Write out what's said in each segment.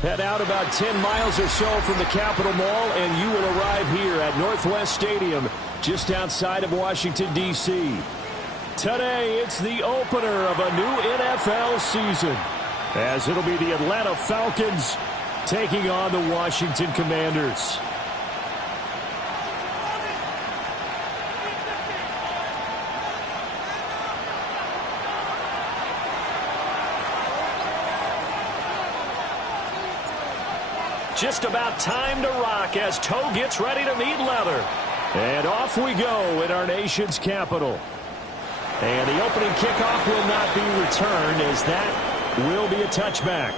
Head out about 10 miles or so from the Capitol Mall, and you will arrive here at Northwest Stadium, just outside of Washington, D.C. Today, it's the opener of a new NFL season, as it'll be the Atlanta Falcons taking on the Washington Commanders. Just about time to rock as toe gets ready to meet leather. And off we go in our nation's capital. And the opening kickoff will not be returned, as that will be a touchback.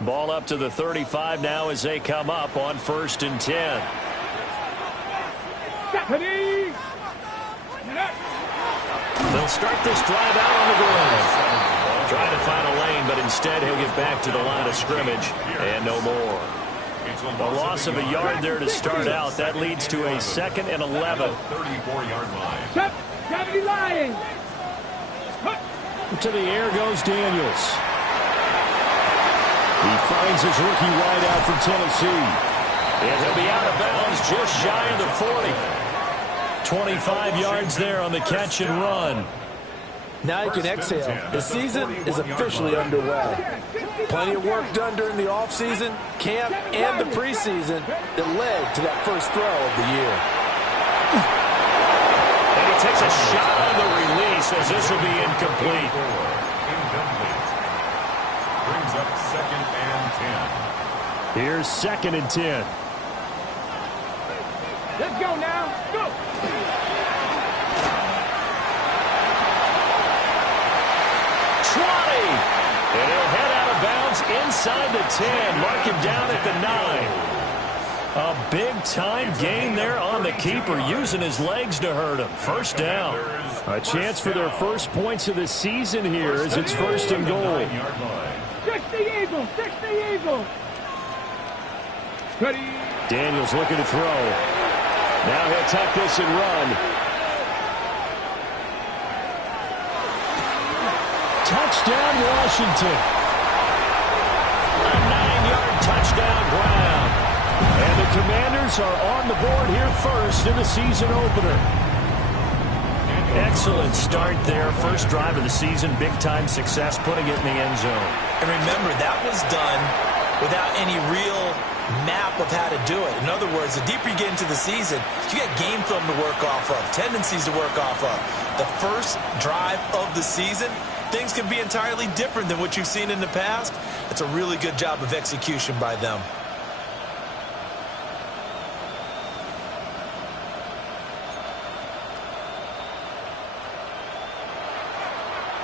Ball up to the 35 now as they come up on 1st and 10. They'll start this drive out on the ground. Trying to find a lane, but instead he'll get back to the line of scrimmage and no more. A loss of a yard there to start out. That leads to a 2nd and 11. 34-yard line. To the air goes Daniels. He finds his rookie wideout from Tennessee. And he'll be out of bounds just shy of the 40. 25 yards there on the catch and run. Now you can exhale. The season is officially underway. Plenty of work done during the offseason, camp, and the preseason that led to that first throw of the year. And he takes a shot on the release as this will be incomplete. Brings up 2nd and 10. Here's 2nd and 10. Let's go now. Go. And he'll head out of bounds inside the 10. Mark him down at the 9. A big-time gain there on the keeper, using his legs to hurt him. First down. A chance for their first points of the season here as it's 1st and goal. 60 Eagles, 60 Eagles. Daniels looking to throw. Now he'll tuck this and run. Touchdown, Washington. A 9-yard touchdown ground. And the Commanders are on the board here first in the season opener. Excellent start there. First drive of the season. Big-time success, putting it in the end zone. And remember, that was done without any real map of how to do it. In other words, the deeper you get into the season, you get game film to work off of, tendencies to work off of. The first drive of the season, things can be entirely different than what you've seen in the past. It's a really good job of execution by them.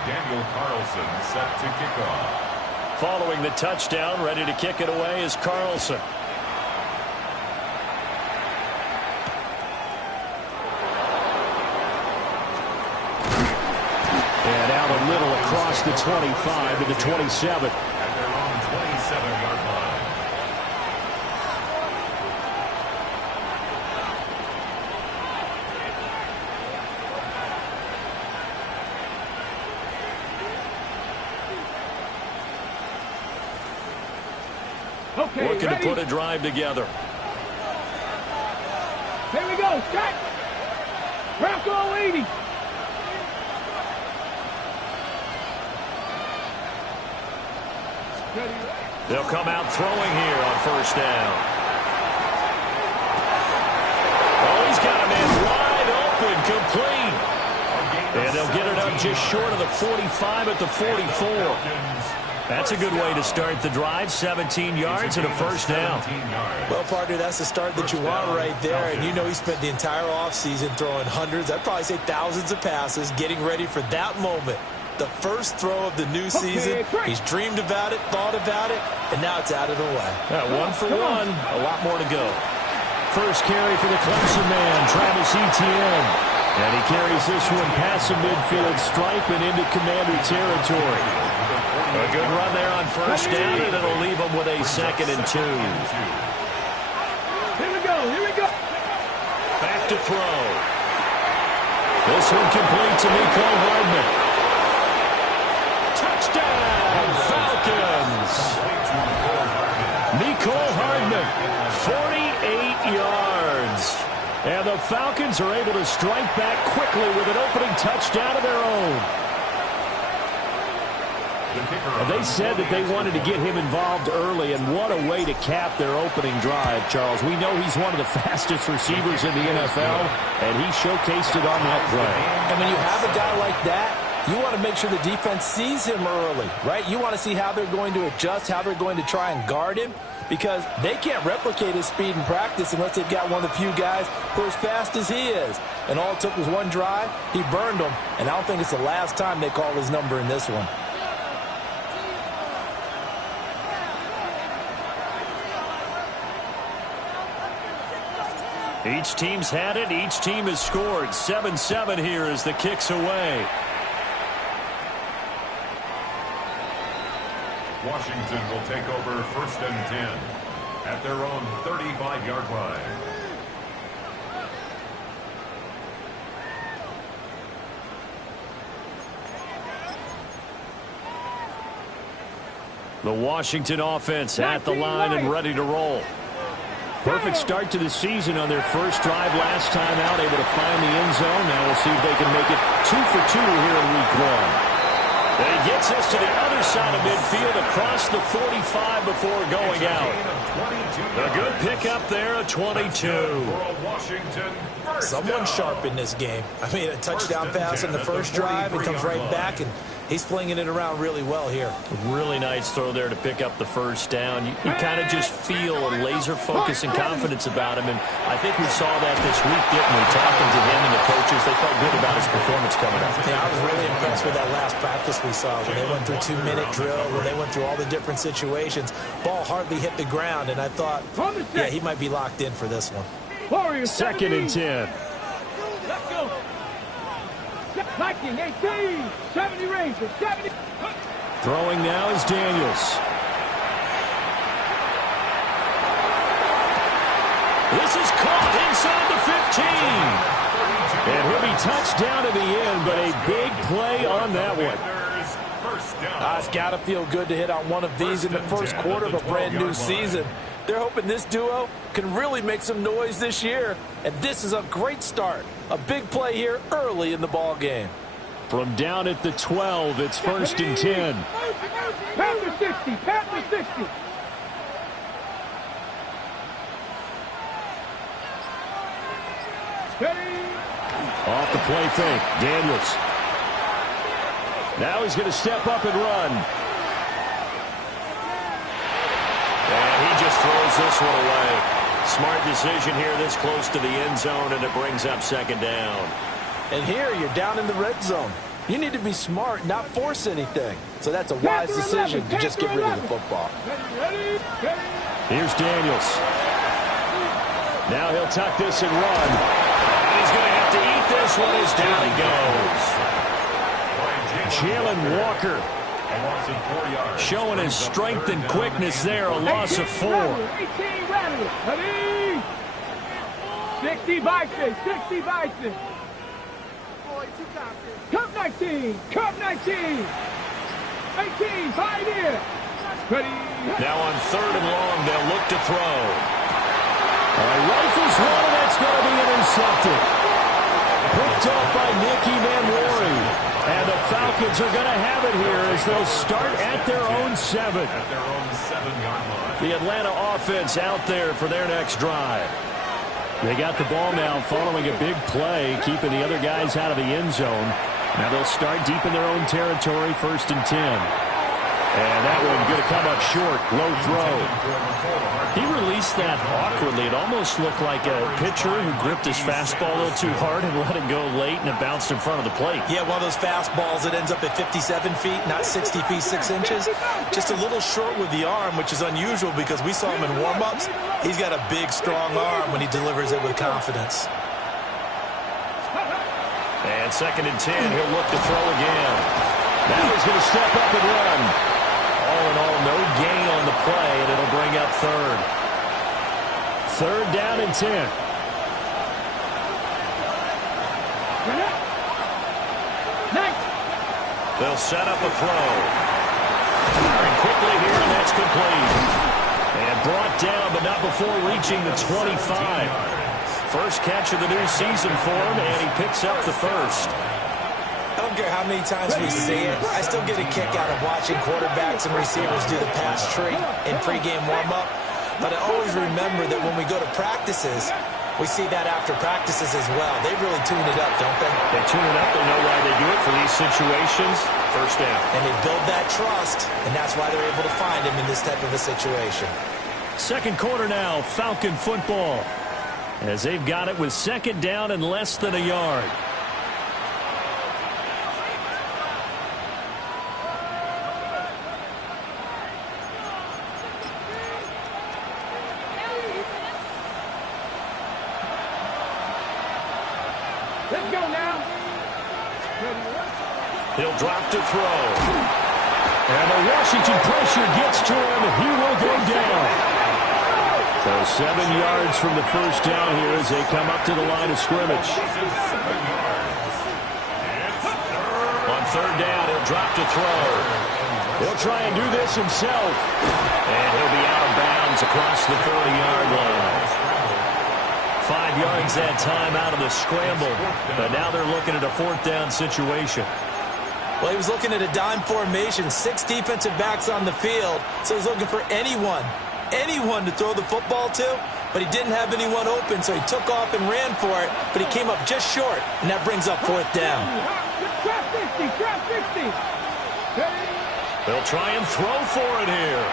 Daniel Carlson set to kick off. Following the touchdown, ready to kick it away is Carlson. And out a little across the 25 to the 27. At their own 27-yard line. Okay, looking ready? to put a drive together. Here we go. Set. Bronco 80. They'll come out throwing here on first down. Oh, he's got a man wide open, complete. And they'll get it up just short of the 45 at the 44. That's a good way to start the drive. 17 yards and a first down. Well, partner, that's the start that you want right there. And you know he spent the entire offseason throwing hundreds, I'd probably say thousands of passes, getting ready for that moment. The first throw of the new season. He's dreamed about it, thought about it, and now it's out of the way. One for one. A lot more to go. First carry for the Clemson man, Travis Etienne. And he carries this one past the midfield stripe and into Commander territory. A good run there on first down, and it'll leave him with a 2nd and 2. Here we go, here we go. Back to throw. This one complete to Mecole Hardman. Touchdown, Falcons. Mecole Hardman, 48 yards. And the Falcons are able to strike back quickly with an opening touchdown of their own. And they said that they wanted to get him involved early, and what a way to cap their opening drive, Charles. We know he's one of the fastest receivers in the NFL, and he showcased it on that play. And when you have a guy like that, you want to make sure the defense sees him early, right? You want to see how they're going to adjust, how they're going to try and guard him, because they can't replicate his speed in practice unless they've got one of the few guys who are as fast as he is. And all it took was one drive. He burned them, and I don't think it's the last time they call his number in this one. Each team's had it. Each team has scored. 7-7 here as the kick's away. Washington will take over 1st and 10 at their own 35-yard line. The Washington offense at the line and ready to roll. Perfect start to the season on their first drive last time out, able to find the end zone. Now we'll see if they can make it 2 for 2 here in week 1. And he gets us to the other side of midfield across the 45 before going out. A good pickup there, a 22. Someone sharp in this game. I mean, a touchdown pass in the first drive. It comes right back, and he's flinging it around really well here. Really nice throw there to pick up the first down. You kind of just feel a laser focus and confidence about him, and I think we saw that this week, didn't we? Talking to him and the coaches, they felt good about his performance coming up. Yeah, I was really impressed with that last practice we saw when they went through 2-minute drill, when they went through all the different situations. Ball hardly hit the ground, and I thought, yeah, he might be locked in for this one. 2nd and 10. Let's go. 19, 18, 70 Rangers, 70. Throwing now is Daniels. This is caught inside the 15. And he'll be touched down to the end, but a big play on that one. It's got to feel good to hit on one of these in the first quarter of a brand new season. They're hoping this duo can really make some noise this year. And this is a great start. A big play here early in the ball game. From down at the 12, it's 1st and 10. Panther 60, Panther 60. Off the play fake, Daniels. Now he's going to step up and run. And he just throws this one away. Smart decision here this close to the end zone, and it brings up 2nd down. And here you're down in the red zone. You need to be smart, not force anything. So that's a wise decision to just get rid of the football. Here's Daniels. Now he'll tuck this and run. And he's going to have to eat this one as down he goes. Jalen Walker showing his strength and quickness there, a loss of 4. 60 Bison, 60 Bison. Cup 19, Cup 19. 18, Pioneer. Ready. Now on 3rd and long, they'll look to throw. Rifles one, and that's going to be intercepted. Picked off by Nicky Manwari. And the Falcons are going to have it here as they'll start at their own 7. At their own 7-yard line. The Atlanta offense out there for their next drive. They got the ball now following a big play, keeping the other guys out of the end zone. Now they'll start deep in their own territory, 1st and 10. And that one going to come up short, low throw. He released that awkwardly. It almost looked like a pitcher who gripped his fastball a little too hard and let it go late, and it bounced in front of the plate. Yeah, one of those fastballs that ends up at 57 feet, not 60 feet, 6 inches. Just a little short with the arm, which is unusual because we saw him in warm-ups. He's got a big, strong arm when he delivers it with confidence. And 2nd and 10, he'll look to throw again. Now he's going to step up and run. All in all, no gain on the play, and it'll bring up 3rd. 3rd down and 10. They'll set up a throw. Firing quickly here, and that's complete. And brought down, but not before reaching the 25. First catch of the new season for him, and he picks up the first. I don't care how many times we see it. I still get a kick out of watching quarterbacks and receivers do the pass tree in pregame warm-up. But I always remember that when we go to practices, we see that after practices as well. They really tune it up, don't they? They tune it up. They know why they do it for these situations. First down. And they build that trust, and that's why they're able to find him in this type of a situation. 2nd quarter now, Falcon football. As they've got it with 2nd down and less than a yard. Let's go now. He'll drop to throw. And the Washington pressure gets to him. He will go down. So 7 yards from the first down here as they come up to the line of scrimmage. On 3rd down, he'll drop to throw. He'll try and do this himself. And he'll be out of bounds across the 30-yard line. 5 yards that time out of the scramble. But now they're looking at a 4th down situation. Well, he was looking at a dime formation, 6 defensive backs on the field. So he's looking for anyone to throw the football to, but he didn't have anyone open, so he took off and ran for it, but he came up just short, and that brings up 4th down. Trap 50. They'll try and throw for it here.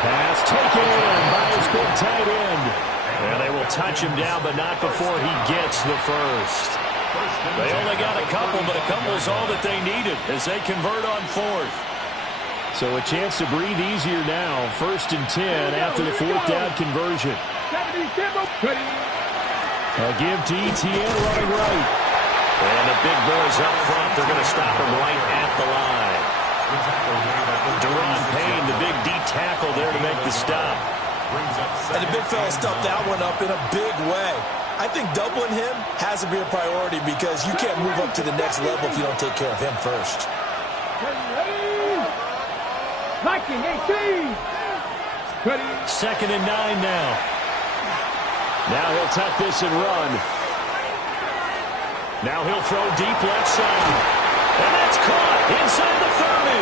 Pass taken in by his big tight end. And they will touch him down, but not before he gets the first. They only got a couple, but a couple is all that they needed as they convert on 4th. So a chance to breathe easier now. 1st and 10 after the 4th down conversion. A give to Etienne running right. And the big boys up front. They're going to stop him right at the line. Deron Payne, the big D tackle there to make the stop. And the big fella stuffed that one up in a big way. I think doubling him has to be a priority because you can't move up to the next level if you don't take care of him first. Liking 18. 2nd and 9 now. Now he'll tuck this and run. Now he'll throw deep left side. And that's caught inside the 30.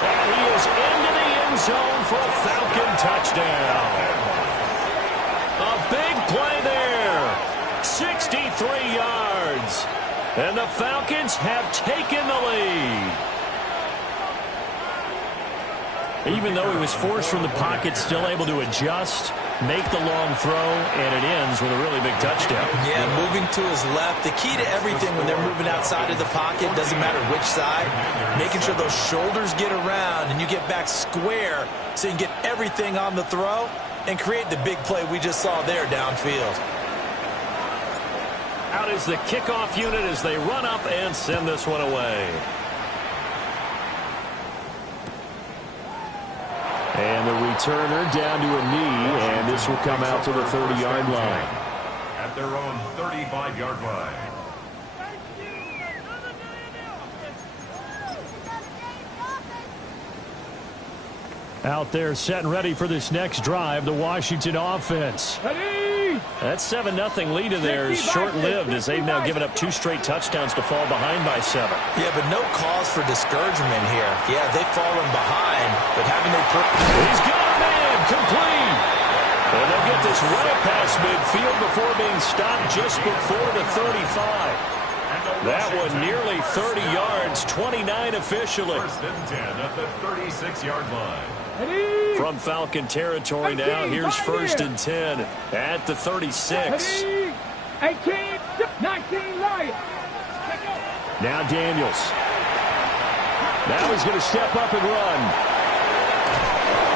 And he is into the end zone for a Falcon touchdown. A big play there. 63 yards. And the Falcons have taken the lead. Even though he was forced from the pocket, still able to adjust, make the long throw, and it ends with a really big touchdown. Yeah, moving to his left. The key to everything when they're moving outside of the pocket, doesn't matter which side, making sure those shoulders get around and you get back square so you can get everything on the throw and create the big play we just saw there downfield. Out is the kickoff unit as they run up and send this one away. And the returner down to a knee, and this will come out to the 30-yard line. At their own 35-yard line. Out there set and ready for this next drive, the Washington offense. That 7-0 lead of theirs short-lived as they've now given up 2 straight touchdowns to fall behind by 7. Yeah, but no cause for discouragement here. Yeah, they've fallen behind, but haven't they... He's got a man, complete. And they'll get this right past midfield before being stopped just before the 35. That one nearly 30 yards, 29 officially. 1st and 10 at the 36-yard line. From Falcon territory now, here's 1st and 10 at the 36. 18, 19, Lions. Now Daniels. Now he's going to step up and run.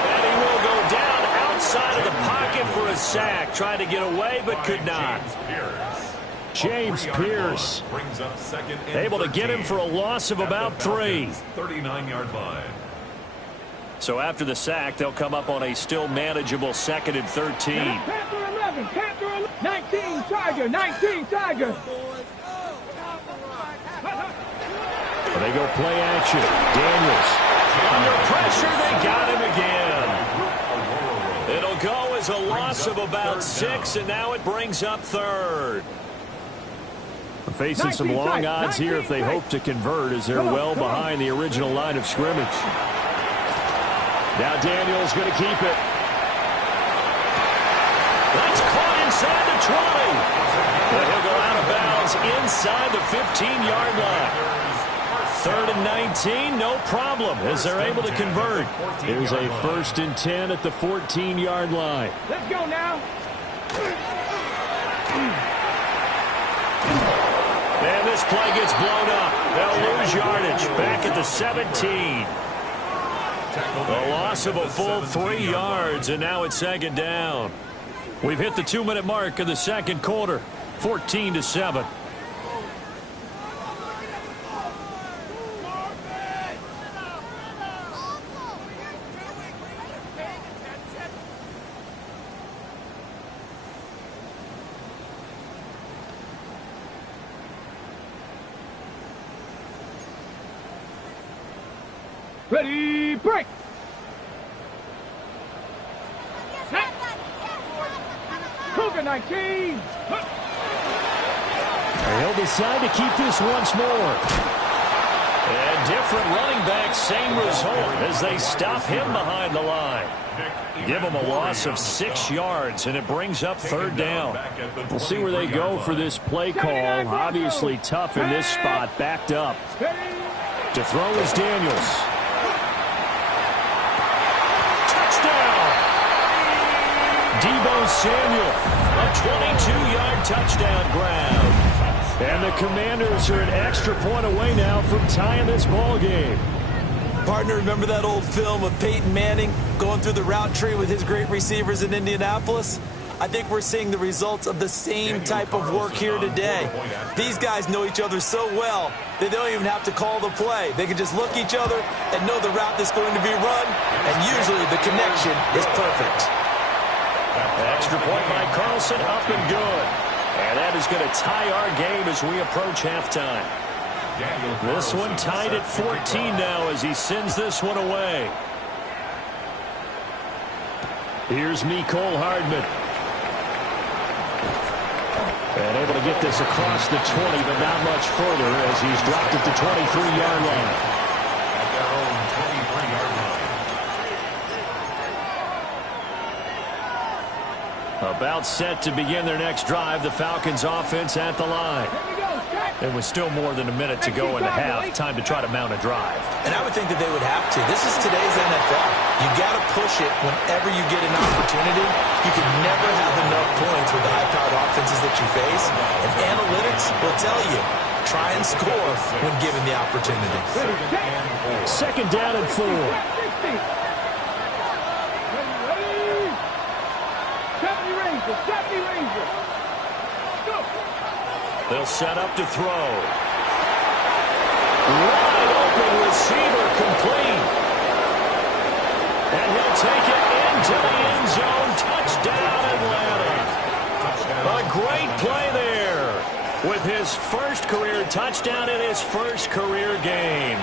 And he will go down outside of the pocket for a sack. Trying to get away, but could not. James Pierce. Brings up second and Able to get him for a loss of about 3. 39-yard line. So after the sack, they'll come up on a still manageable 2nd and 13. Panther 11, Panther 11, 19, Tiger, 19, Tiger. They go play action. Daniels. Under pressure, they got him again. It'll go as a loss of about 6, and now it brings up 3rd. Facing some long odds here if they hope to convert, as they're well behind the original line of scrimmage. Now Daniels going to keep it. That's caught inside the 20. But he'll go out of bounds inside the 15-yard line. 3rd and 19, no problem, as they're able to convert. There's a 1st and 10 at the 14-yard line. Let's go now. And this play gets blown up. They'll lose yardage back at the 17. A loss of a full 3 yards, and now it's 2nd down. We've hit the 2-minute mark of the 2nd quarter, 14-7. Ready, break. Cougar 19. They'll decide to keep this once more. And different running back, same result as they stop him behind the line. Give him a loss of 6 yards, and it brings up 3rd down. We'll see where they go for this play call. Obviously tough in this spot, backed up. To throw is Daniels. Deebo Samuel, a 22-yard touchdown grab. And the Commanders are an extra point away now from tying this ball game. Partner, remember that old film of Peyton Manning going through the route tree with his great receivers in Indianapolis? I think we're seeing the results of the same type of work here today. These guys know each other so well that they don't even have to call the play. They can just look each other and know the route that's going to be run, and usually the connection is perfect. Extra point by Carlson, up and good. And that is going to tie our game as we approach halftime. This one tied at 14 now as he sends this one away. Here's Mecole Hardman. And able to get this across the 20, but not much further as he's dropped it to 23-yard line. At their own 23-yard line. About set to begin their next drive, the Falcons offense at the line. There was still more than a minute to go in the half. Time to try to mount a drive. And I would think that they would have to. This is today's NFL. You got to push it whenever you get an opportunity. You can never have enough points with the high-powered offenses that you face. And analytics will tell you, try and score when given the opportunity. 2nd down and 4. They'll set up to throw. Wide open receiver complete. And he'll take it into the end zone. Touchdown, Atlanta. A great play there with his first career touchdown in his first career game.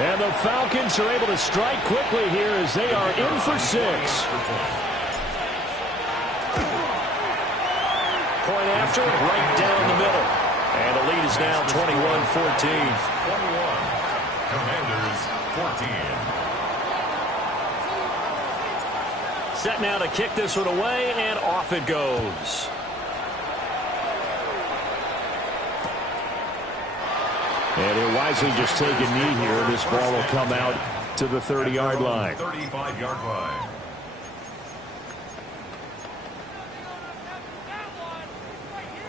And the Falcons are able to strike quickly here as they are in for 6. Point after, right down the middle. And the lead is now 21-14. 21. Commanders 14. Set now to kick this one away, and off it goes. And he'll wisely just take a knee here. This ball will come out to the 30-yard line. 35-yard line.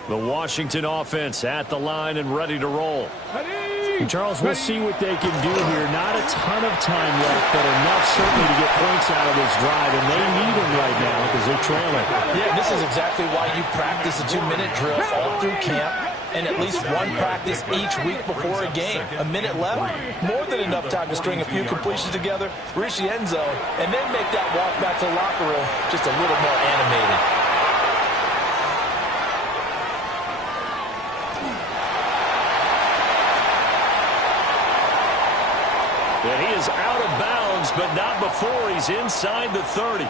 The Washington offense at the line and ready to roll. And Charles, we'll see what they can do here. Not a ton of time left, but enough certainly to get points out of this drive, and they need them right now because they're trailing. Yeah, this is exactly why you practice a 2-minute drill all through camp. and at least one practice each week before a game. A minute left, more than enough time to string a few completions together, reach the end zone, and then make that walk back to the locker room just a little more animated. And he is out of bounds, but not before he's inside the 30.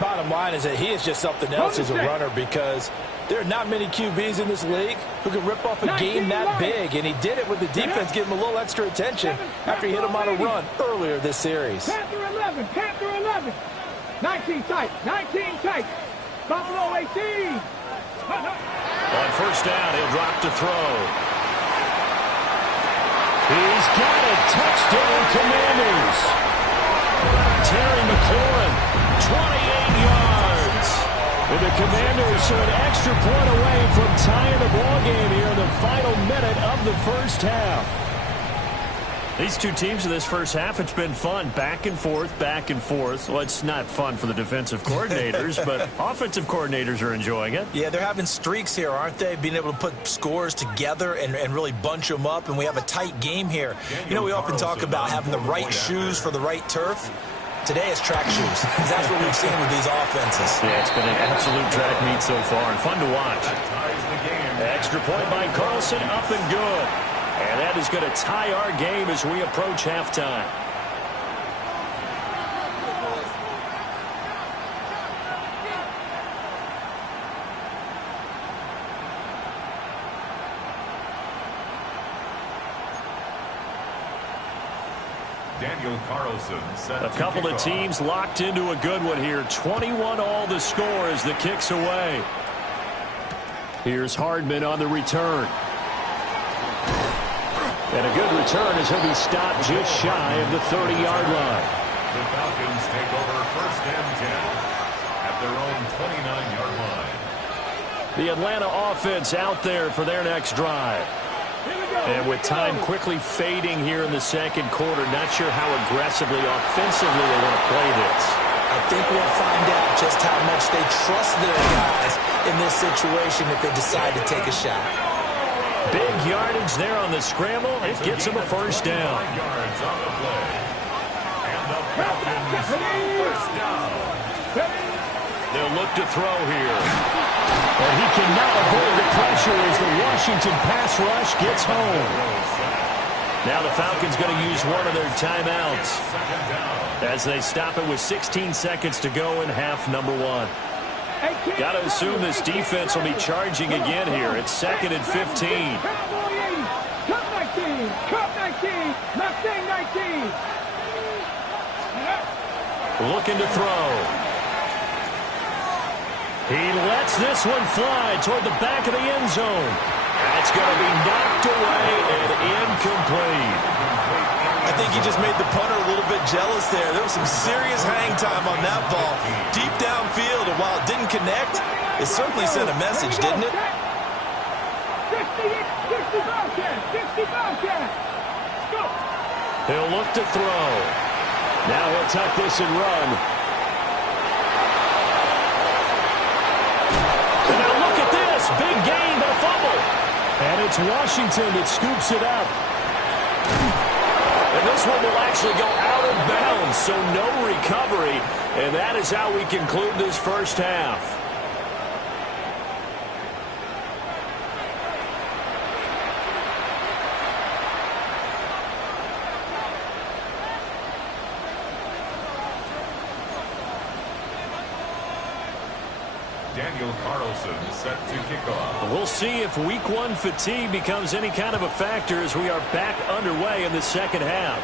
Bottom line is that he is just something else as a runner, because there are not many QBs in this league who can rip off a game that big, and he did it with the defense giving him a little extra attention after he hit him on a run earlier this series. Panther 11, Panther 11. 19 tight, 19 tight. Buffalo 18. On first down, he'll drop to throw. He's got it. Touchdown, Commanders. Terry McLaurin, 28 yards. And the Commanders are an extra point away from tying the ball game here in the final minute of the first half. These two teams in this first half, it's been fun. Back and forth, back and forth. Well, it's not fun for the defensive coordinators, but offensive coordinators are enjoying it. Yeah, they're having streaks here, aren't they? Being able to put scores together and really bunch them up, and we have a tight game here. You know, we often talk about having the right shoes for the right turf. Today is track shoes, because that's what we've seen with these offenses. Yeah, it's been an absolute track meet so far, and fun to watch. Extra point by Carlson, up and good. And that is going to tie our game as we approach halftime. Daniel Carlson set A couple of teams locked into a good one here. 21 all the score as the kick's away. Here's Hardman on the return. And a good return as he'll be stopped just shy of the 30-yard line. The Falcons take over first and 10 at their own 29-yard line. The Atlanta offense out there for their next drive. And with time quickly fading here in the second quarter, not sure how aggressively, offensively they want to play this. I think we'll find out just how much they trust their guys in this situation if they decide to take a shot. Big yardage there on the scramble. It gets him a first down. Yards on the play. And the Falcons first down. They'll look to throw here. And he cannot avoid the pressure as the Washington pass rush gets home. Now the Falcons going to use one of their timeouts as they stop it with 16 seconds to go in half number one. Got to assume this defense will be charging again here. It's second and 15. Cup 19, Cup 19, Mustang 19. Looking to throw. He lets this one fly toward the back of the end zone. That's going to be knocked away and incomplete. I think he just made the punter a little bit jealous there. There was some serious hang time on that ball. Deep downfield, and while it didn't connect, it certainly sent a message, didn't it? 60 Bobcats. Go. He'll look to throw. Now he'll tuck this and run. And now look at this. Big gain, but a fumble. And it's Washington that scoops it up. And this one will actually go out of bounds, so no recovery. And that is how we conclude this first half. Daniel Carlson set to kick off. We'll see if week one fatigue becomes any kind of a factor as we are back underway in the second half.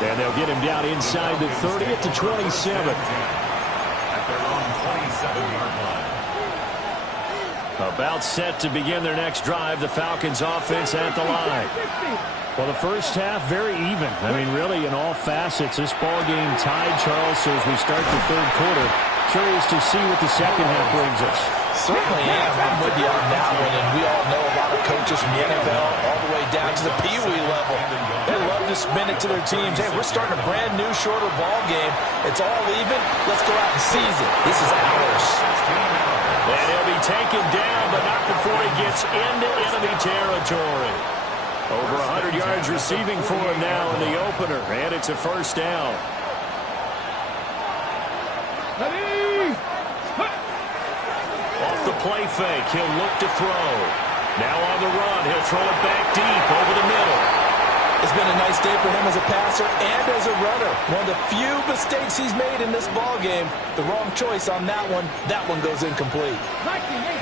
And they'll get him down inside the 30 at the 27. At their own 27-yard line. About set to begin their next drive, the Falcons offense at the line. Well, the first half, very even. I mean, really, in all facets, this ball game tied, Charles, so as we start the third quarter, curious to see what the second half brings us. Certainly am. I'm with you on that one, and we all know a lot of coaches from the NFL all the way down to the Pee Wee level. They love just been it to their teams. Hey, we're starting a brand new, shorter ball game. It's all even. Let's go out and seize it. This is ours. And he'll be taken down, but not before he gets into enemy territory. Over 100 yards receiving for him now in the opener, and it's a first down. Off the play fake, he'll look to throw. Now on the run, he'll throw it back deep over the middle. It's been a nice day for him as a passer and as a runner. One of the few mistakes he's made in this ball game. The wrong choice on that one. That one goes incomplete.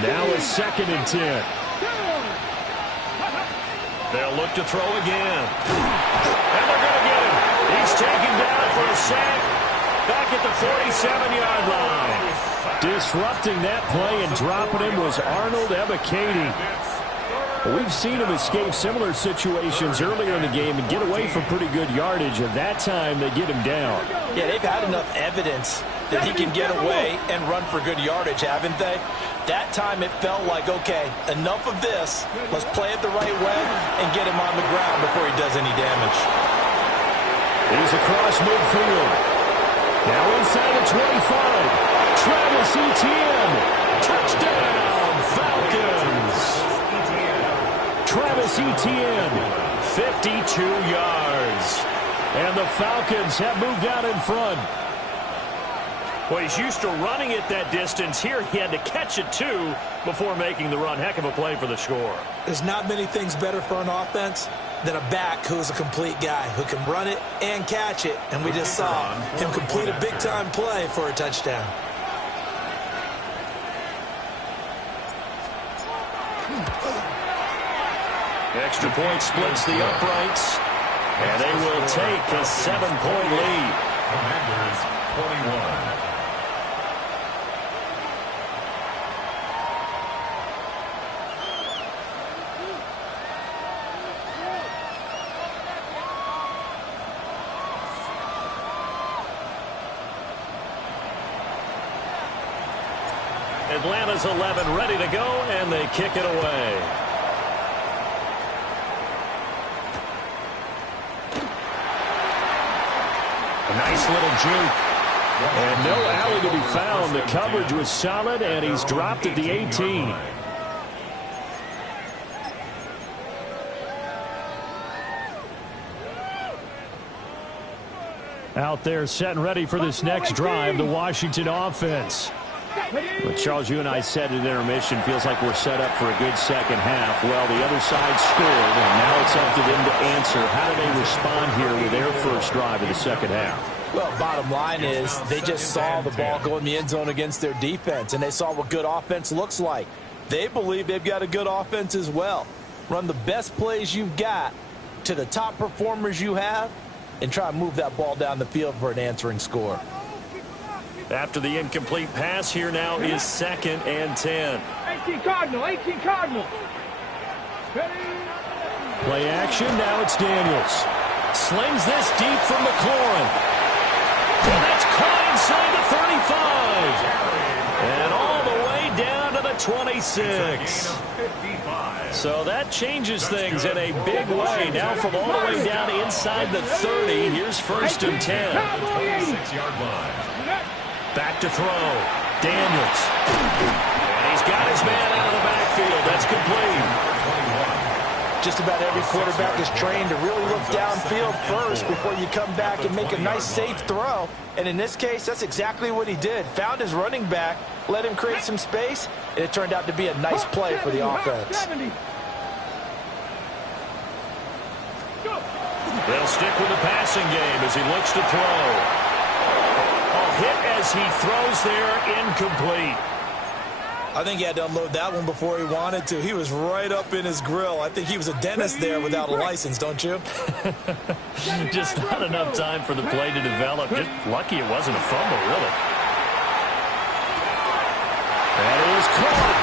Now a 2nd and 10. They'll look to throw again. And they're going to get him. He's taken down for a sack. Back at the 47-yard line. Disrupting that play and dropping him was Arnold Ebiketie. We've seen him escape similar situations earlier in the game and get away from pretty good yardage, and that time they get him down. Yeah, they've had enough evidence that he can get away and run for good yardage, haven't they? That time it felt like, okay, enough of this. Let's play it the right way and get him on the ground before he does any damage. He's across midfield. Now inside the 25. Travis Etienne. Touchdown, Falcons. Travis Etienne, 52 yards. And the Falcons have moved out in front. Well, he's used to running it that distance. Here he had to catch it, too, before making the run. Heck of a play for the score. There's not many things better for an offense than a back who's a complete guy who can run it and catch it. And we just saw him complete a big-time play for a touchdown. Extra point splits the uprights, and they will take a 7-point lead. Commanders 21. Atlanta's 11 ready to go, and they kick it away. A nice little juke. And no alley to be found. The coverage was solid, and he's dropped at the 18. Out there set and ready for this next drive, the Washington offense. Well, Charles, you and I said at intermission, feels like we're set up for a good second half. Well, the other side scored, and now it's up to them to answer. How do they respond here with their first drive of the second half? Well, bottom line is they just saw the ball go in the end zone against their defense, and they saw what good offense looks like. They believe they've got a good offense as well. Run the best plays you've got to the top performers you have, and try to move that ball down the field for an answering score. After the incomplete pass, here now is 2nd and 10. 18 Cardinal, 18 Cardinal. Play action, now it's Daniels. Slings this deep from McLaurin. And that's caught inside the 35. And all the way down to the 26. So that changes things in a big way. Now from all the way down inside the 30, here's 1st and 10. 26-yard line. Back to throw. Daniels. And he's got his man out of the backfield. That's complete. Just about every quarterback is trained to really look downfield first before you come back and make a nice, safe throw. And in this case, that's exactly what he did. Found his running back, let him create some space, and it turned out to be a nice play for the offense. They'll stick with the passing game as he looks to throw. A hit as he throws there, incomplete. I think he had to unload that one before he wanted to. He was right up in his grill. I think he was a dentist there without a license, don't you? Just not enough time for the play to develop. Just lucky it wasn't a fumble, really. That is caught.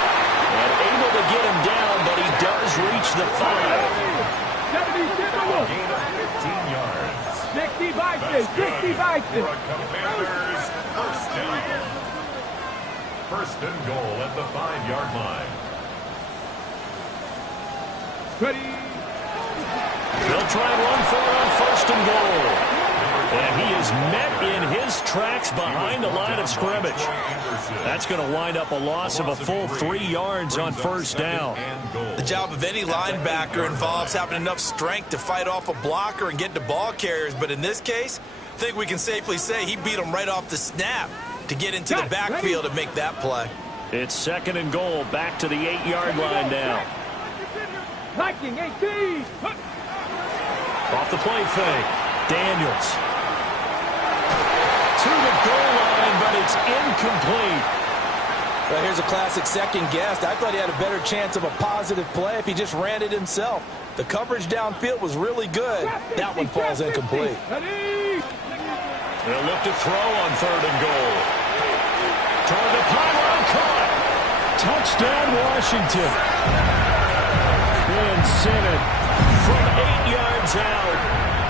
And able to get him down, but he does reach the 5. Gain of 15 yards. 60 Vikings, 60 Vikings. Commanders first down. First and goal at the 5-yard line. Ready. They'll try and run for it on 1st and goal. And he is met in his tracks behind the line of scrimmage. That's going to wind up a loss of a full 3 yards on 1st down. The job of any linebacker involves having enough strength to fight off a blocker and get to ball carriers. But in this case, I think we can safely say he beat him right off the snap to get into the backfield and make that play. It's 2nd and goal, back to the 8-yard line now. Viking 18. Off the play fake, Daniels. To the goal line, but it's incomplete. Well, here's a classic second guess. I thought he had a better chance of a positive play if he just ran it himself. The coverage downfield was really good. That one falls incomplete. They'll look to throw on 3rd and goal. Toward the pylon, caught. Touchdown, Washington. Ben Simmons from 8 yards out.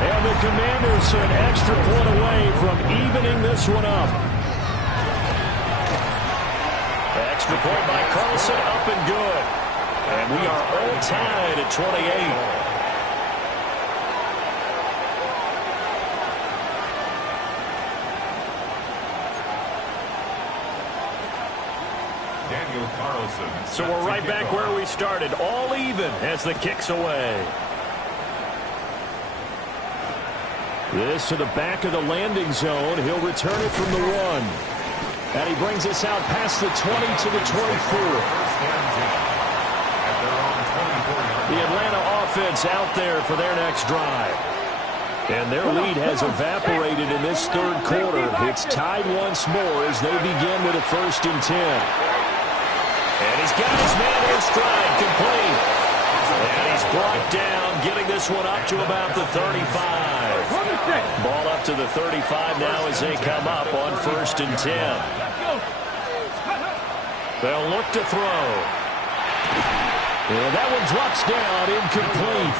And the Commanders an extra point away from evening this one up. The extra point by Carlson, up and good. And we are all tied at 28. So we're right back where we started, all even as the kick's away. This to the back of the landing zone. He'll return it from the 1. And he brings us out past the 20 to the 24. The Atlanta offense out there for their next drive. And their lead has evaporated in this 3rd quarter. It's tied once more as they begin with a 1st and 10. And he's got his man in stride, complete. And he's brought down, getting this one up to about the 35. Ball up to the 35 now as they come up on 1st and 10. They'll look to throw. And that one drops down, incomplete.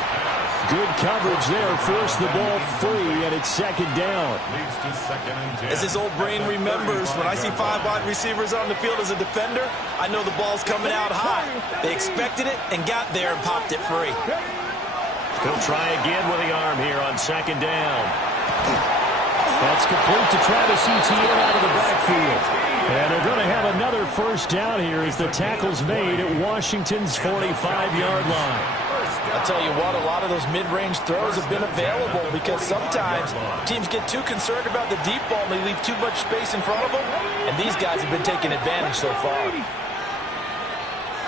Good coverage there, forced the ball free, and it's 2nd down. As his old brain remembers, when I see 5 wide receivers on the field as a defender, I know the ball's coming out high. They expected it and got there and popped it free. He'll try again with the arm here on 2nd down. That's complete to Travis Etienne out of the backfield. And they're going to have another 1st down here as the tackle's made at Washington's 45-yard line. I'll tell you what, a lot of those mid-range throws have been available because sometimes teams get too concerned about the deep ball and they leave too much space in front of them, and these guys have been taking advantage so far.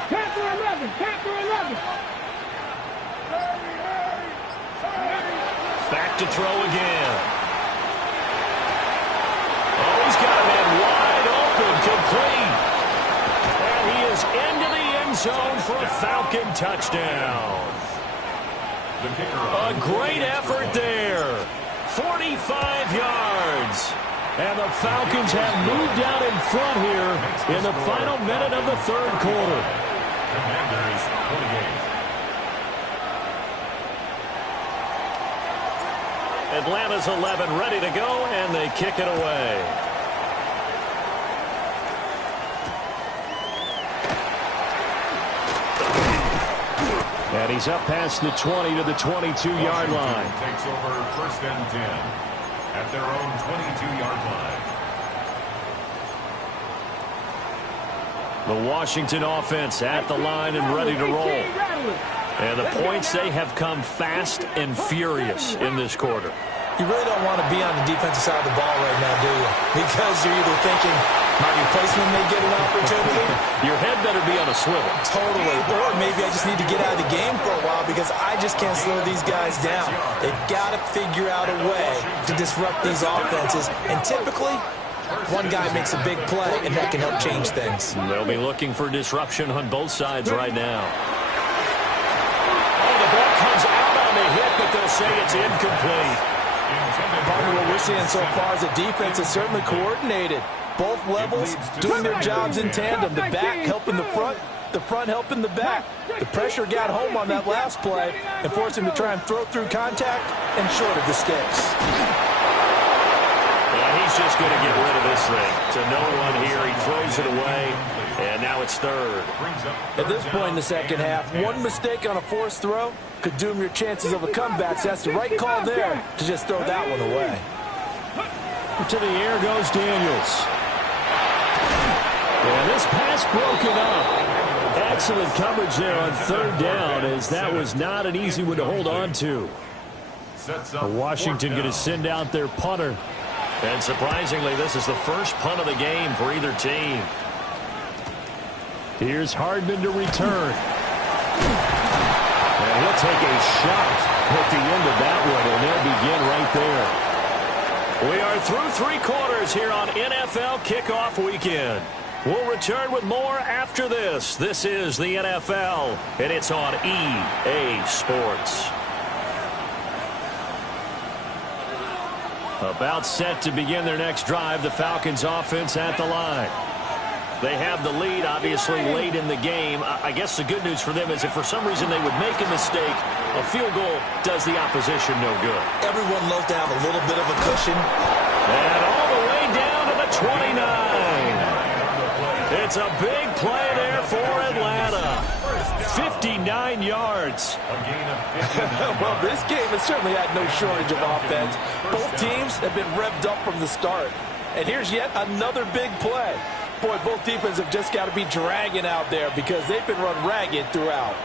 Panther 11, Panther 11. Back to throw again. Oh, he's got a man wide open, complete. And he is into the end zone for a Falcon touchdown. A great effort there. 45 yards. And the Falcons have moved out in front here in the final minute of the 3rd quarter. Commanders 28. Atlanta's 11 ready to go, and they kick it away. And he's up past the 20 to the 22-yard line. Takes over 1st and 10 at their own 22-yard line. The Washington offense at the line and ready to roll. And the points, they have come fast and furious in this quarter. You really don't want to be on the defensive side of the ball right now, do you? Because you're either thinking, my replacement may get an opportunity. Your head better be on a swivel. Totally. Or maybe I just need to get out of the game for a while because I just can't slow these guys down. They've got to figure out a way to disrupt these offenses. And typically, one guy makes a big play, and that can help change things. They'll be looking for disruption on both sides right now. Oh, the ball comes out on the hit, but they'll say it's incomplete. Probably what we're seeing so far is the defense is certainly coordinated. Both levels doing their jobs in tandem. The back helping the front helping the back. The pressure got home on that last play and forced him to try and throw through contact and short of the sticks. Yeah, he's just going to get rid of this thing. To no one here, he throws it away. And now now it's third. At this point in the second half, one mistake on a forced throw could doom your chances of a comeback. So that's the right call there to just throw that one away. To the air goes Daniels. And this pass broken up. Excellent coverage there on third down, as that was not an easy one to hold on to. Washington going to send out their punter. And surprisingly, this is the first punt of the game for either team. Here's Hardman to return. And he'll take a shot at the end of that one, and they'll begin right there. We are through three quarters here on NFL Kickoff Weekend. We'll return with more after this. This is the NFL, and it's on EA Sports. About set to begin their next drive, the Falcons offense at the line. They have the lead, obviously, late in the game. I guess the good news for them is if for some reason they would make a mistake, a field goal does the opposition no good. Everyone loves to have a little bit of a cushion. And all the way down to the 29. It's a big play there for Atlanta. 59 yards. Well, this game has certainly had no shortage of offense. Both teams have been revved up from the start. And here's yet another big play. Boy, both defenses have just got to be dragging out there because they've been run ragged throughout.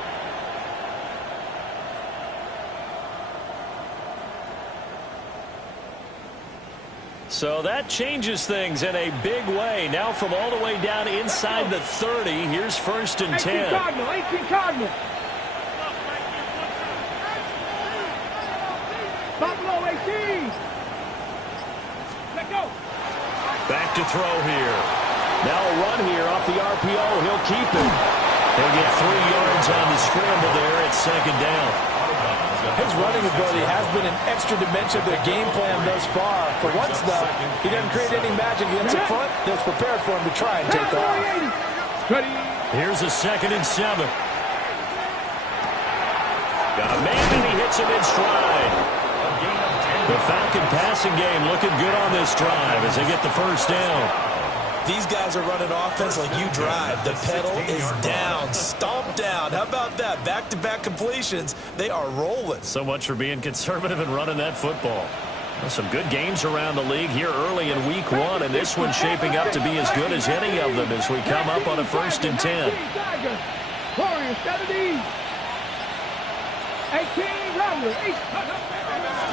So that changes things in a big way. Now from all the way down inside the 30, here's first and 10. 18 Cardinal. Buffalo 18. Let go. Back to throw here. Now a run here off the RPO. He'll keep it. They'll get 3 yards on the scramble there at second down. His running ability has been an extra dimension of their game plan thus far. For once, though, he doesn't create any magic against the front. That's prepared for him to try and take off. Here's a 2nd and 7. Got a man, and he hits him in stride. The Falcon passing game looking good on this drive as they get the first down. These guys are running offense like you drive. The pedal is down, stomped down. How about that? Back-to-back completions. They are rolling. So much for being conservative and running that football. Well, some good games around the league here early in week 1, and this one's shaping up to be as good as any of them as we come up on a 1st and 10.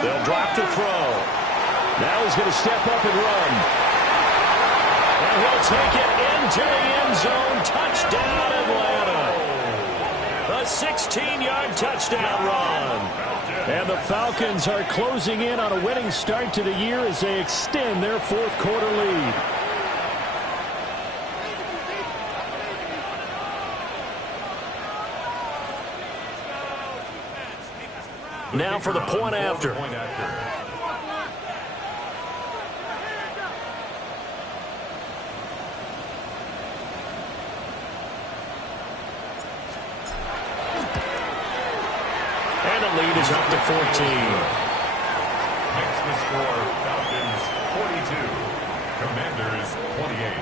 They'll drop to throw. Now he's going to step up and run. And he'll take it into the end zone. Touchdown, Atlanta. A 16-yard touchdown run. And the Falcons are closing in on a winning start to the year as they extend their 4th quarter lead. Now for the point after. And the lead is up to 14. Next to score, Falcons 42, Commanders 28.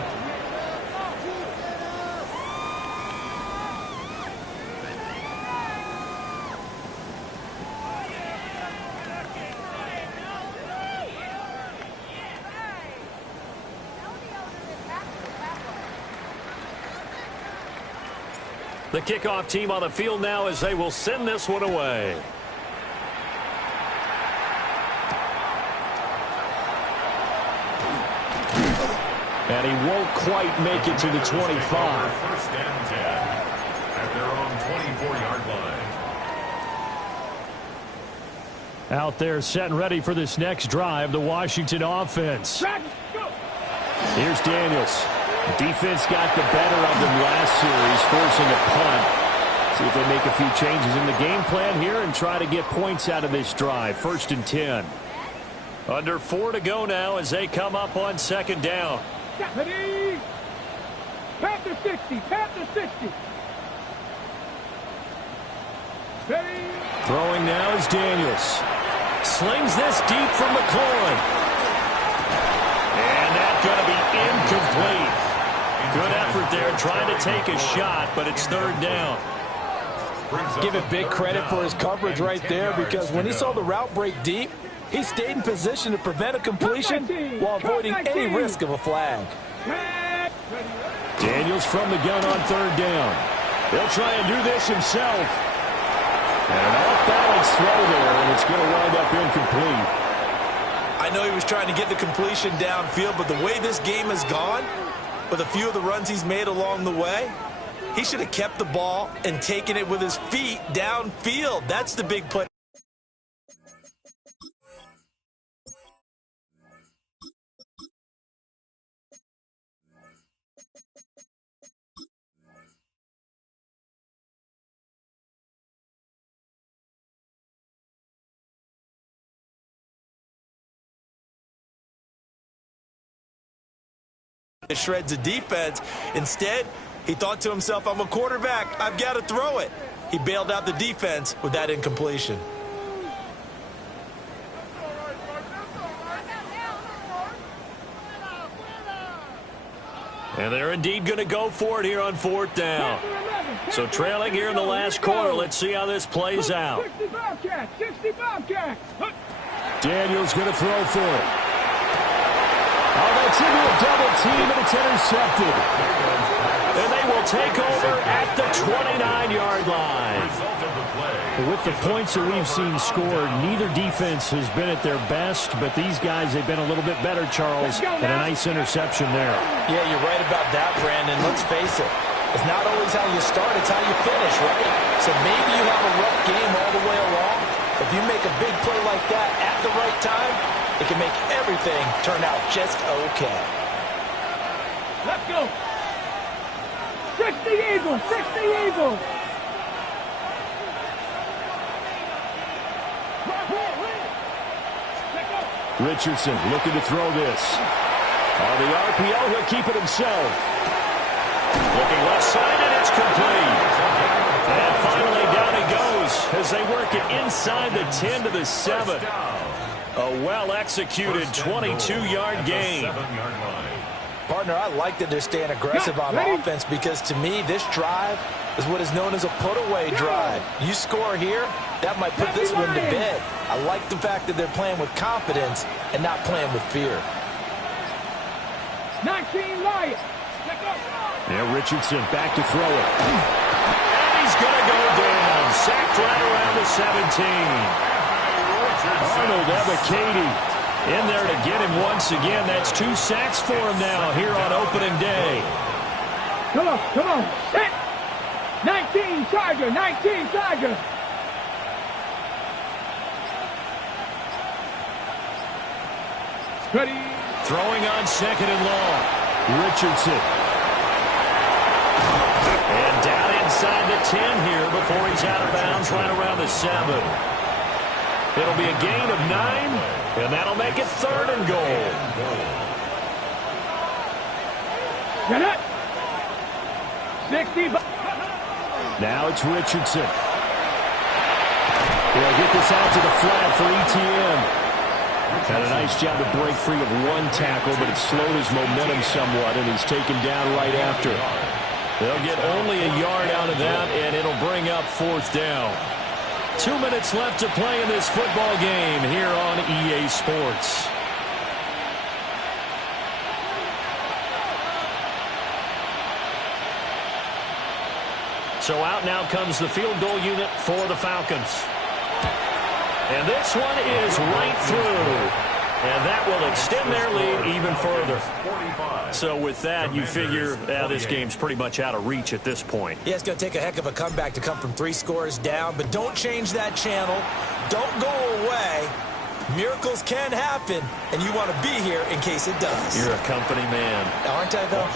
The kickoff team on the field now as they will send this one away. And he won't quite make it to the 25. First and 10 at their own 24-yard line. Out there set and ready for this next drive, the Washington offense. Here's Daniels. Defense got the better of them last series, forcing a punt. See if they make a few changes in the game plan here and try to get points out of this drive. 1st and 10. Under 4 to go now as they come up on 2nd down. Panther 60. Panther 60. Ready. Throwing now is Daniels. Slings this deep from McLaurin. And that's going to be incomplete. Good effort there trying to take a shot, but it's third down. Give it big credit for his coverage right there, because when he saw the route break deep, he stayed in position to prevent a completion while avoiding any risk of a flag. Daniels from the gun on third down. He'll try and do this himself. And an off-balance throw there, and it's going to wind up incomplete. I know he was trying to get the completion downfield, but the way this game has gone, with a few of the runs he's made along the way, he should have kept the ball and taken it with his feet downfield. That's the big play. Shreds of defense. Instead, he thought to himself, I'm a quarterback, I've got to throw it. He bailed out the defense with that incompletion. And they're indeed going to go for it here on fourth down. So trailing here in the last quarter, let's see how this plays out. Daniels going to throw for it. Oh, that's into a double team, and it's intercepted. And they will take over at the 29-yard line. With the points that we've seen scored, neither defense has been at their best, but these guys, they've been a little bit better, Charles, and a nice interception there. Yeah, you're right about that, Brandon. Let's face it. It's not always how you start, it's how you finish, right? So maybe you have a rough game all the way along. If you make a big play like that at the right time, it can make everything turn out just okay. Let's go. 60 Eagles, 60 Eagles. Richardson looking to throw this. On the RPO, he'll keep it himself. Looking left side, and it's complete. And finally down he goes as they work it inside the 10 to the 7. A well-executed 22-yard gain. Partner, I like that they're staying aggressive on offense, because to me, this drive is what is known as a put-away drive. You score here, that might put this one to bed. I like the fact that they're playing with confidence and not playing with fear. 19 Lions. Yeah, Richardson back to throw it. And he's going to go down. Sacked right around the 17. Arnold Ebiketie in there to get him once again. That's 2 sacks for him now here on opening day. Come on, come on. 19 Tiger, 19 Tiger. Ready. Throwing on second and long. Richardson. And down inside the 10 here before he's out of bounds right around the 7. It'll be a gain of 9, and that'll make it 3rd and goal. Get it. 60. Now it's Richardson. He'll get this out to the flat for ETN. Had a nice job to break free of one tackle, but it slowed his momentum somewhat, and he's taken down right after. They'll get only a yard out of that, and it'll bring up 4th down. 2 minutes left to play in this football game here on EA Sports. So out now comes the field goal unit for the Falcons. And this one is right through. And that will extend their lead even further. So with that, you figure this game's pretty much out of reach at this point. Yeah, it's going to take a heck of a comeback to come from 3 scores down, but don't change that channel. Don't go away. Miracles can happen, and you want to be here in case it does. You're a company man. Aren't I, though?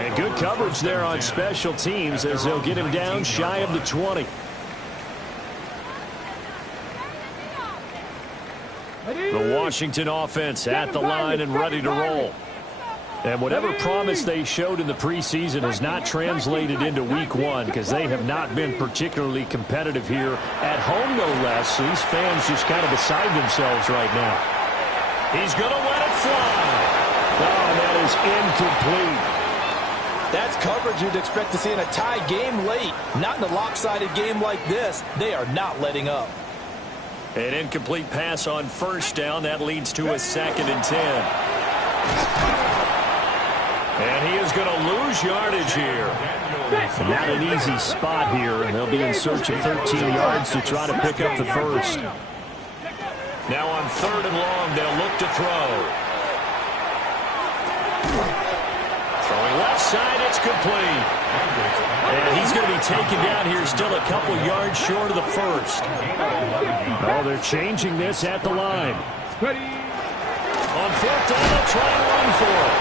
And good coverage there on special teams as they'll get him down shy of the 20. The Washington offense at the line and ready to roll. And whatever promise they showed in the preseason has not translated into week 1 because they have not been particularly competitive here at home, no less. These fans just kind of beside themselves right now. He's going to let it fly. Oh, that is incomplete. That's coverage you'd expect to see in a tie game late. Not in a lopsided game like this. They are not letting up. An incomplete pass on first down. That leads to a 2nd and 10. And he is going to lose yardage here. Not an easy spot here. They'll be in search of 13 yards to try to pick up the first. Now on 3rd and long, they'll look to throw. Throwing left side, it's complete. And he's going to be taken down here, still a couple yards short of the first. Oh, they're changing this at the line. On 4th down, they'll try and run for it.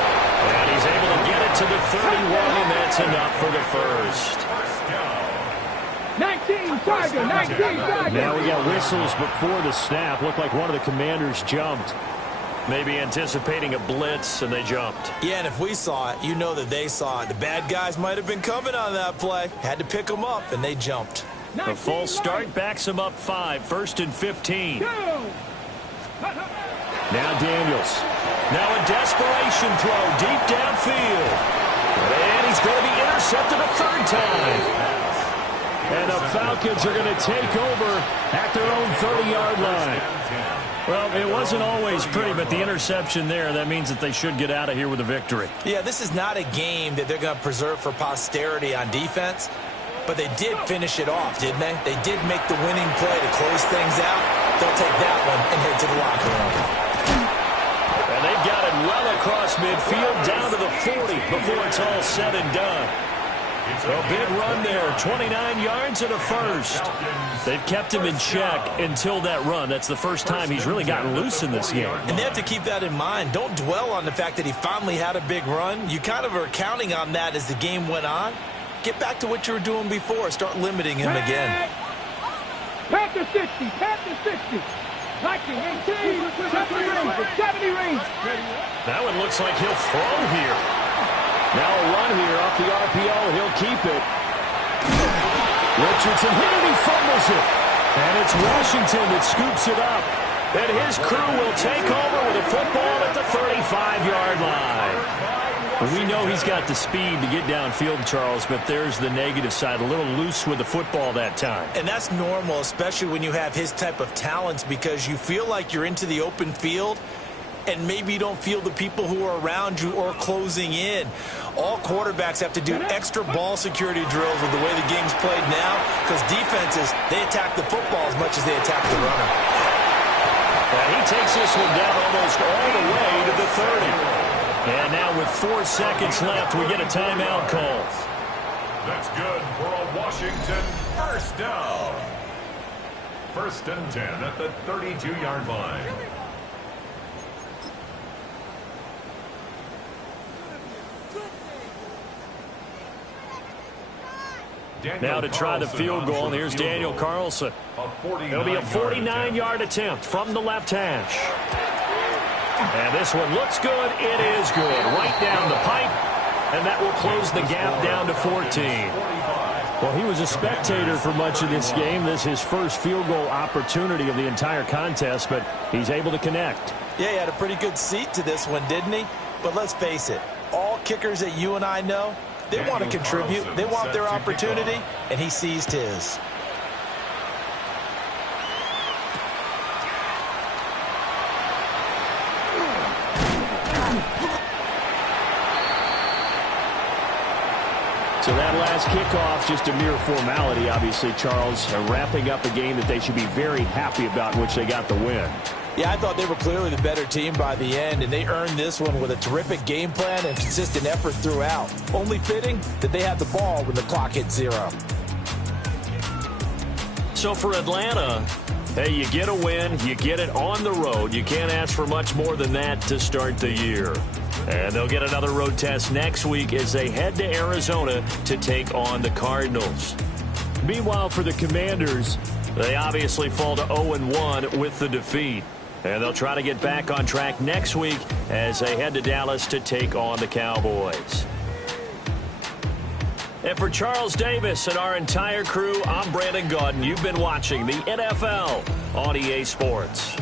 And he's able to get it to the 31, and that's enough for the first. 19 Tiger, 19 Tiger. Now we got whistles before the snap. Looked like one of the Commanders jumped. Maybe anticipating a blitz, and they jumped. Yeah, and if we saw it, you know that they saw it. The bad guys might have been coming on that play. Had to pick them up, and they jumped. A false start backs them up 5. 1st and 15. Now Daniels. Now a desperation throw deep downfield. And he's going to be intercepted a 3rd time. And the Falcons are going to take over at their own 30-yard line. Well, it wasn't always pretty, but the interception there, that means that they should get out of here with a victory. Yeah, this is not a game that they're going to preserve for posterity on defense, but they did finish it off, didn't they? They did make the winning play to close things out. They'll take that one and head to the locker room. And they've got it well across midfield, down to the 40 before it's all said and done. A big run there, 29 yards and a first. They've kept him in check until that run. That's the first time he's really gotten loose in this game. And they have to keep that in mind. Don't dwell on the fact that he finally had a big run. You kind of are counting on that as the game went on. Get back to what you were doing before. Start limiting him again. Panther 60, Panther 60. Viking 18, 70 range, 70 range. That one looks like he'll throw here. Now a run here off the RPO. He'll keep it. Richardson hit it. He fumbles it. And it's Washington that scoops it up. And his crew will take over with a football at the 35-yard line. We know he's got the speed to get downfield, Charles, but there's the negative side. A little loose with the football that time. And that's normal, especially when you have his type of talents, because you feel like you're into the open field and maybe you don't feel the people who are around you or closing in. All quarterbacks have to do extra ball security drills with the way the game's played now, because defenses, they attack the football as much as they attack the runner. And he takes this one down almost all the way to the 30. And now with 4 seconds left, we get a timeout call. That's good for a Washington first down. 1st and 10 at the 32-yard line. Now to try the field goal, and here's Daniel Carlson. It'll be a 49-yard attempt from the left hash. And this one looks good. It is good. Right down the pipe, and that will close the gap down to 14. Well, he was a spectator for much of this game. This is his first field goal opportunity of the entire contest, but he's able to connect. Yeah, he had a pretty good seat to this one, didn't he? But let's face it, all kickers that you and I know, they want to contribute. They want their opportunity, and he seized his. So that last kickoff, just a mere formality, obviously, Charles, wrapping up a game that they should be very happy about, in which they got the win. Yeah, I thought they were clearly the better team by the end, and they earned this one with a terrific game plan and consistent effort throughout. Only fitting that they had the ball when the clock hit 0. So for Atlanta, hey, you get a win, you get it on the road. You can't ask for much more than that to start the year. And they'll get another road test next week as they head to Arizona to take on the Cardinals. Meanwhile, for the Commanders, they obviously fall to 0-1 with the defeat. And they'll try to get back on track next week as they head to Dallas to take on the Cowboys. And for Charles Davis and our entire crew, I'm Brandon Gaudin. You've been watching the NFL on EA Sports.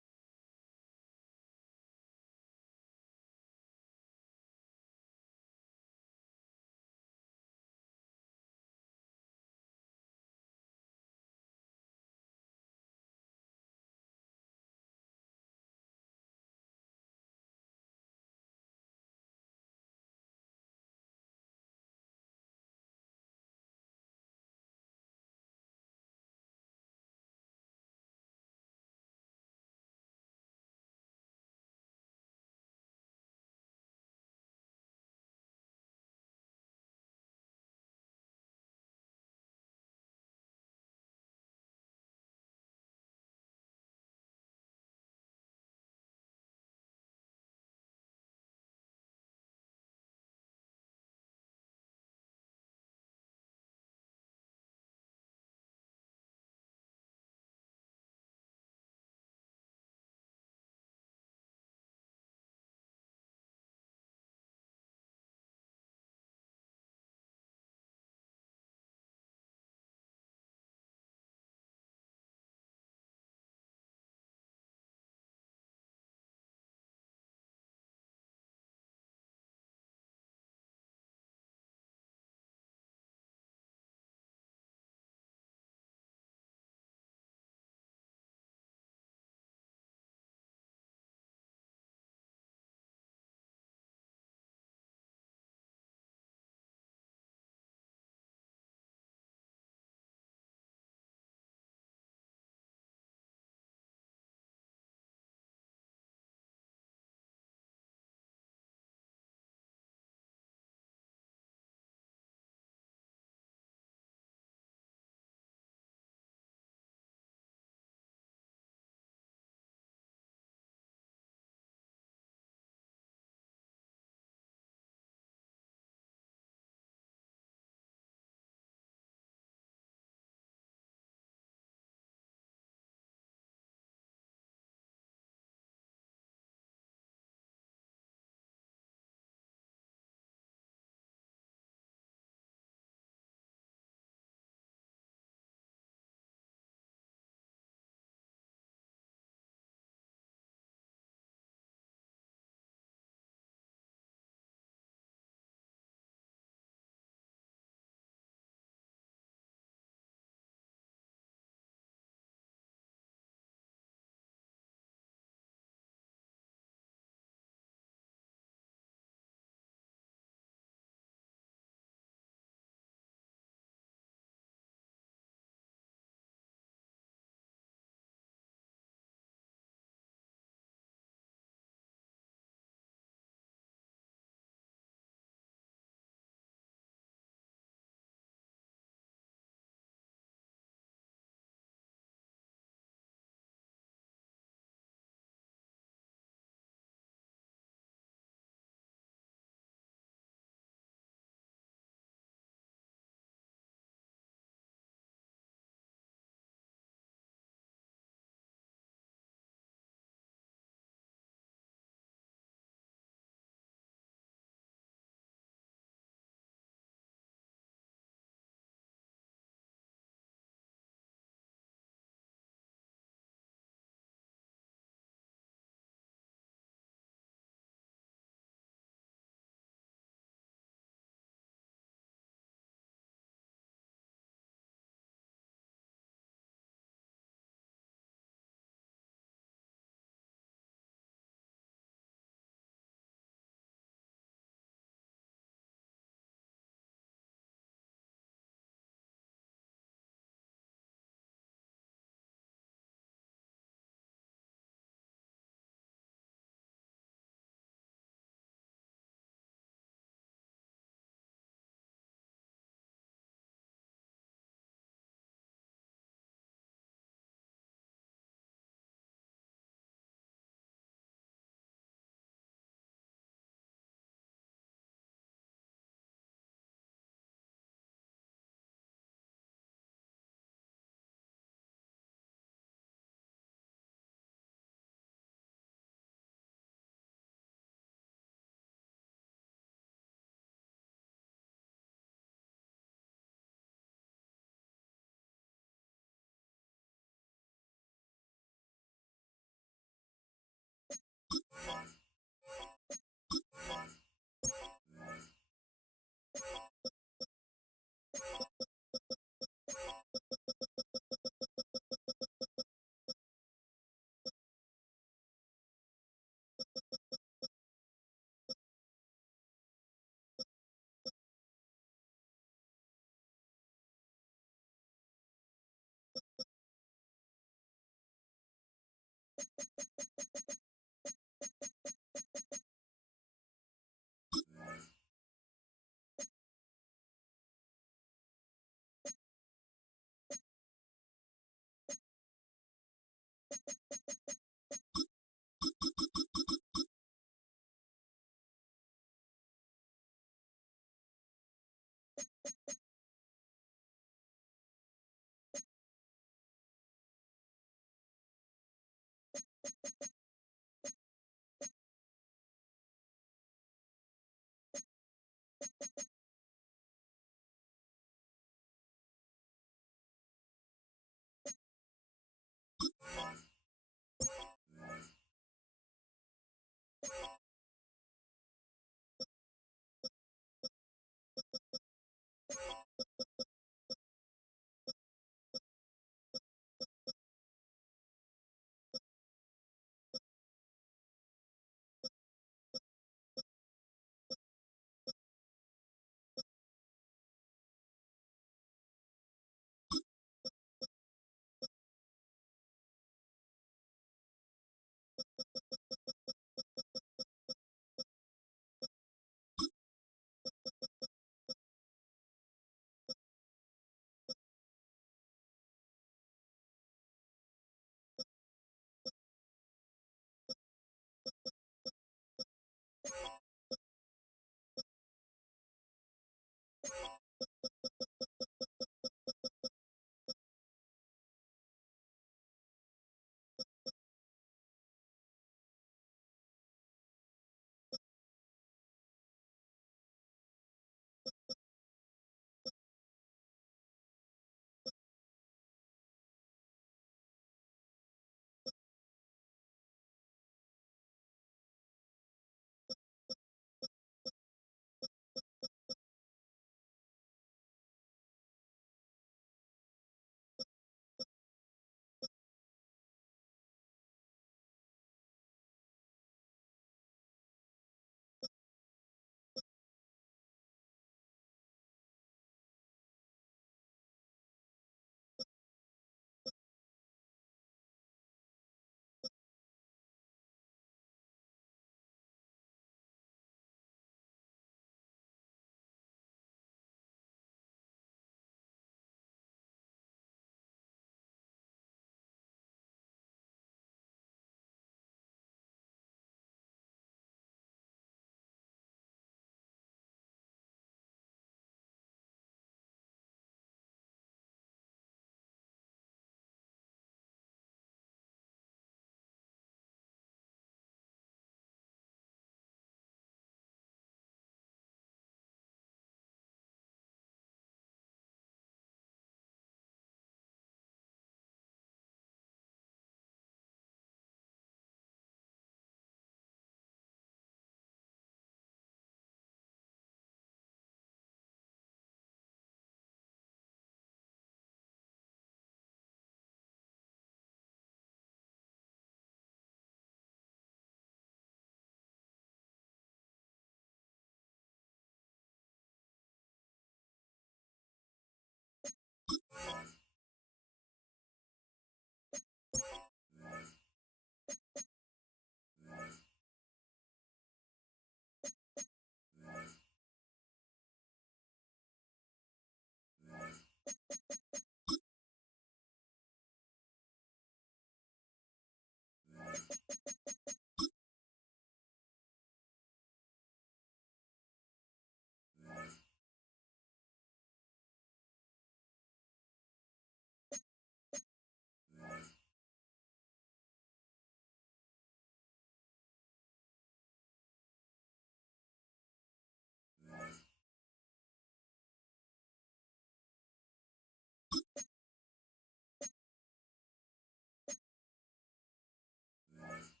Nice.